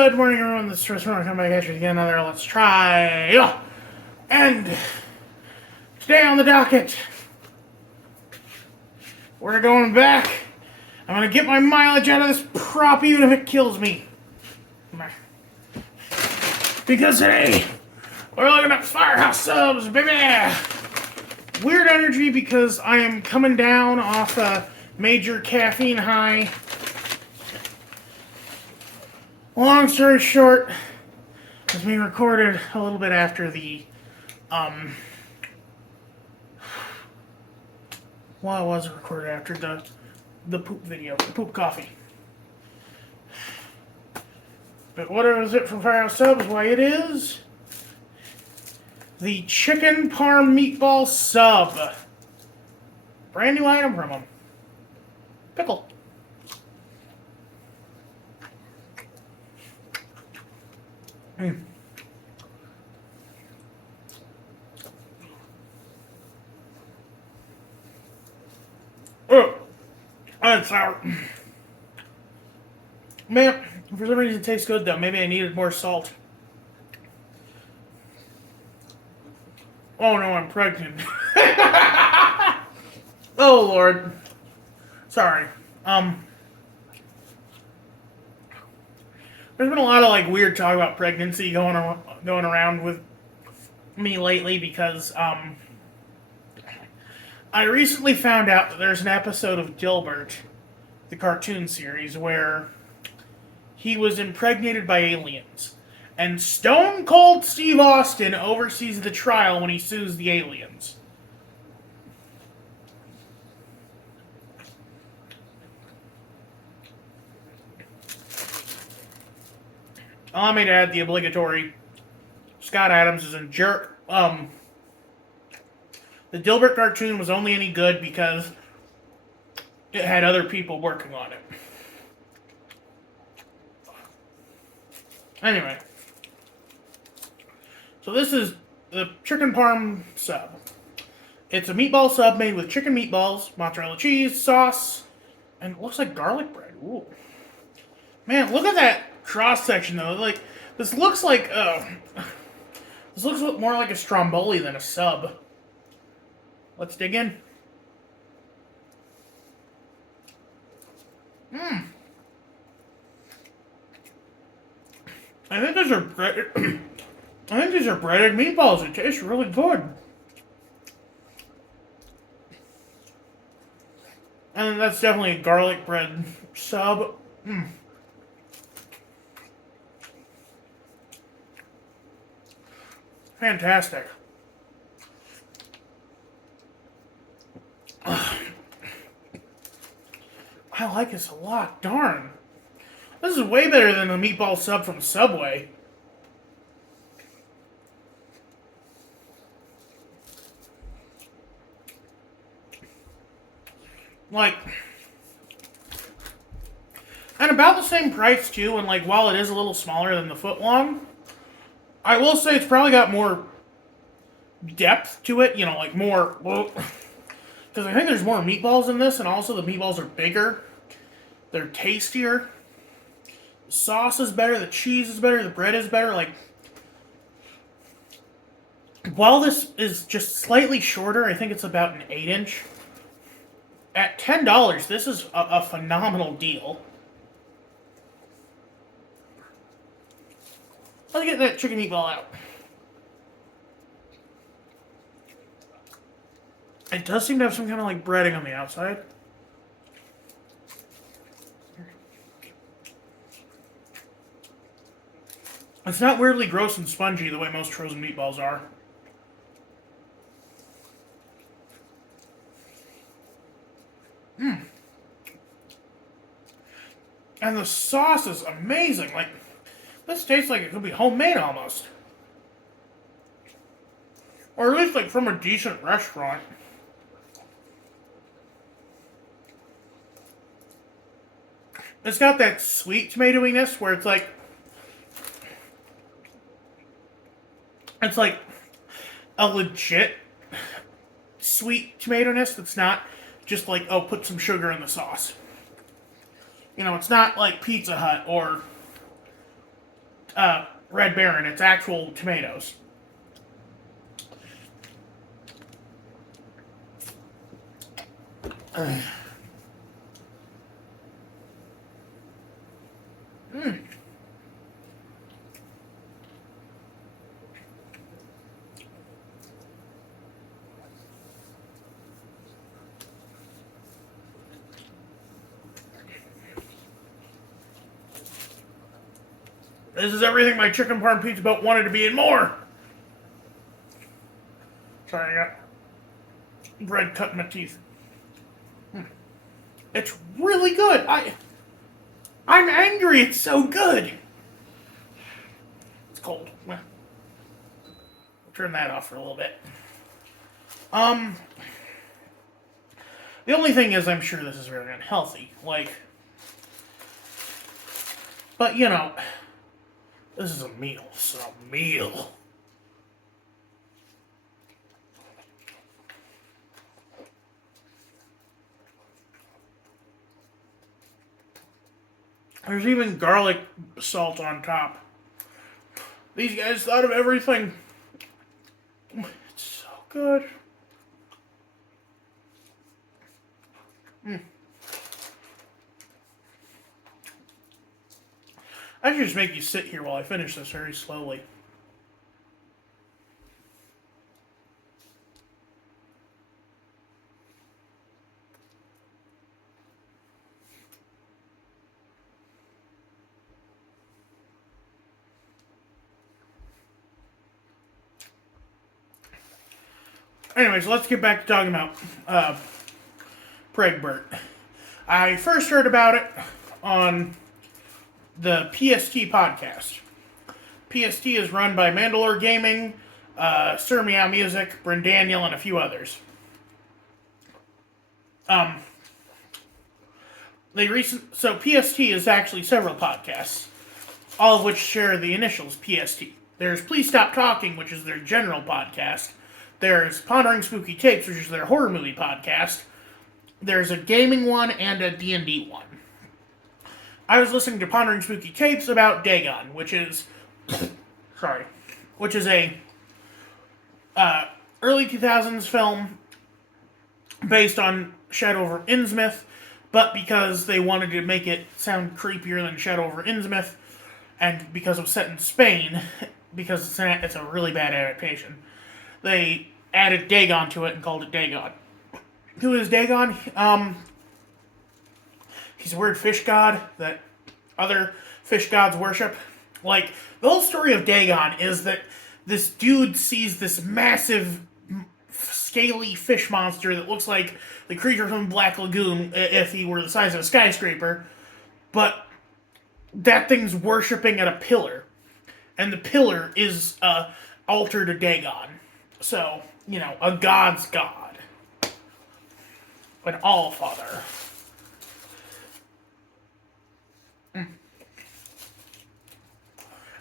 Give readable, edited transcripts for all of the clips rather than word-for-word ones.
Good morning, everyone. This is Royce. Come back at you again. Another Let's Try. And today on the docket, we're going back. I'm going to get my mileage out of this prop even if it kills me. Because today, we're looking at Firehouse subs, baby. Weird energy because I am coming down off a major caffeine high. Long story short, it was being recorded a little bit after the, well, it was recorded after the poop video, the poop coffee. But what is it from Firehouse Subs? Why, it is the chicken parm meatball sub. Brand new item from them. Pickle. Oh, that's sour. Man, for some reason it tastes good though. Maybe I needed more salt. Oh no, I'm pregnant. Oh Lord. Sorry. There's been a lot of weird talk about pregnancy going around with me lately because I recently found out that there's an episode of Dilbert, the cartoon series, where he was impregnated by aliens. And Stone Cold Steve Austin oversees the trial when he sues the aliens. Allow me to add the obligatory Scott Adams is a jerk. The Dilbert cartoon was only any good because it had other people working on it. Anyway. So this is the chicken parm sub. It's a meatball sub made with chicken meatballs, mozzarella cheese, sauce, and it looks like garlic bread. Ooh. Man, look at that cross section though. This looks like this looks more like a stromboli than a sub. Let's dig in. I think these are breaded. I think these are breaded meatballs. It tastes really good. And that's definitely a garlic bread sub. Fantastic. I like this a lot. Darn. This is way better than the meatball sub from Subway. And about the same price too, and while it is a little smaller than the foot long, I will say it's probably got more depth to it, more, because I think there's more meatballs in this, and also the meatballs are bigger, they're tastier, the sauce is better, the cheese is better, the bread is better, while this is just slightly shorter, I think it's about an 8-inch, at $10, this is a phenomenal deal. Let's get that chicken meatball out. It does seem to have some kind of breading on the outside. It's not weirdly gross and spongy the way most frozen meatballs are. And the sauce is amazing. This tastes like it could be homemade almost. Or at least from a decent restaurant. It's got that sweet tomatoiness where it's a legit sweet tomato-ness that's not just put some sugar in the sauce. It's not like Pizza Hut or Red Baron. It's actual tomatoes. This is everything my chicken parm pizza boat wanted to be and more. Sorry, I got bread cut in my teeth. It's really good. I'm angry. It's so good. It's cold. We'll turn that off for a little bit. The only thing is, I'm sure this is very unhealthy. But you know, this is a meal. It's a meal. There's even garlic salt on top. These guys thought of everything. It's so good. I should just make you sit here while I finish this very slowly. Anyways, let's get back to talking about Pregbert. I first heard about it on the PST podcast. PST is run by Mandalore Gaming, Sir Meow Music, Bryn Daniel, and a few others. So PST is actually several podcasts, all of which share the initials PST. There's Please Stop Talking, which is their general podcast. There's Pondering Spooky Tapes, which is their horror movie podcast. There's a gaming one and a D&D one. I was listening to Pondering Spooky Tapes about Dagon, which is a early 2000s film based on Shadow over Innsmouth, but because they wanted to make it sound creepier than Shadow over Innsmouth, and because it was set in Spain, because it's a really bad adaptation, they added Dagon to it and called it Dagon. Who is Dagon? He's a weird fish god that other fish gods worship. The whole story of Dagon is that this dude sees this massive, scaly fish monster that looks like the creature from Black Lagoon if he were the size of a skyscraper, but that thing's worshipping at a pillar, and the pillar is altar to Dagon. So, a god's god. An all-father.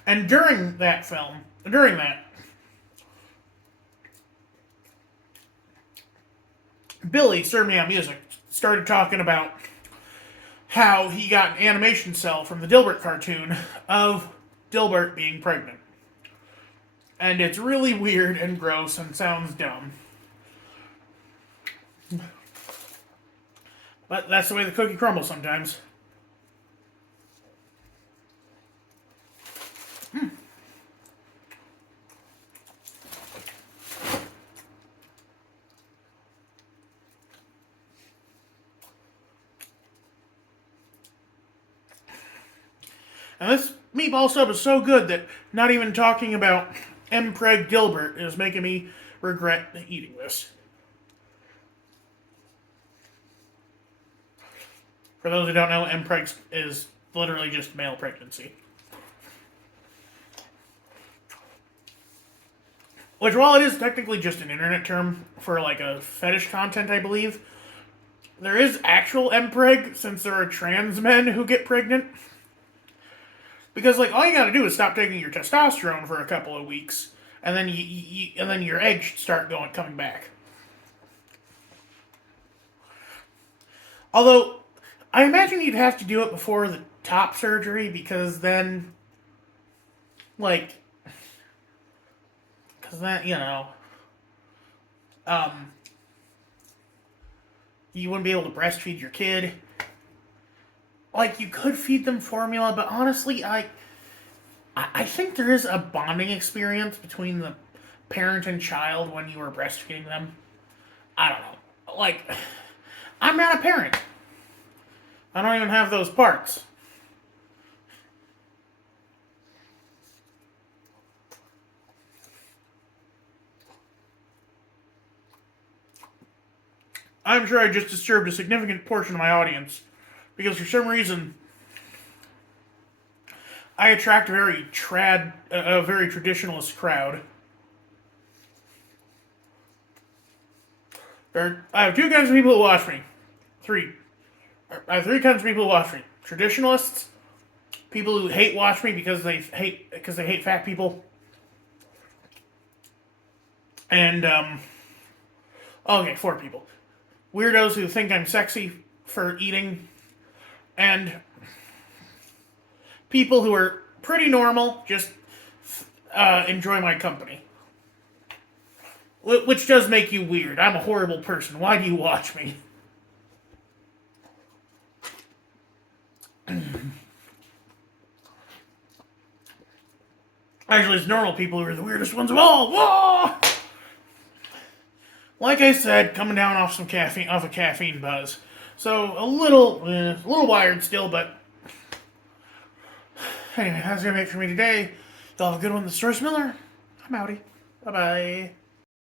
And during that, Billy, Sir Meow Music, started talking about how he got an animation cell from the Dilbert cartoon of Dilbert being pregnant. And it's really weird and gross and sounds dumb. But that's the way the cookie crumbles sometimes. And this meatball sub is so good that not even talking about Mpreg Dilbert is making me regret eating this. For those who don't know, Mpreg is literally just male pregnancy. Which, while it is technically just an internet term for a fetish content, I believe, there is actual Mpreg, since there are trans men who get pregnant. Because all you gotta do is stop taking your testosterone for a couple of weeks, and then then your eggs start coming back. Although, I imagine you'd have to do it before the top surgery, because then Like, because that, um, you wouldn't be able to breastfeed your kid. Like, you could feed them formula, but honestly, I think there is a bonding experience between the parent and child when you are breastfeeding them. I don't know. Like, I'm not a parent. I don't even have those parts. I'm sure I just disturbed a significant portion of my audience because for some reason I attract a very traditionalist crowd. I have two kinds of people who watch me. Three. I have three kinds of people who watch me: traditionalists, people who hate watch me because they hate fat people, and okay, four people: weirdos who think I'm sexy for eating, and people who are pretty normal, just enjoy my company. Which does make you weird. I'm a horrible person. Why do you watch me? Actually, it's normal people who are the weirdest ones of all. Whoa! Like I said, coming down off a caffeine buzz. So a little wired still, but anyway, that's gonna make it for me today. Y'all have a good one. The Source Miller. I'm outie. Bye bye.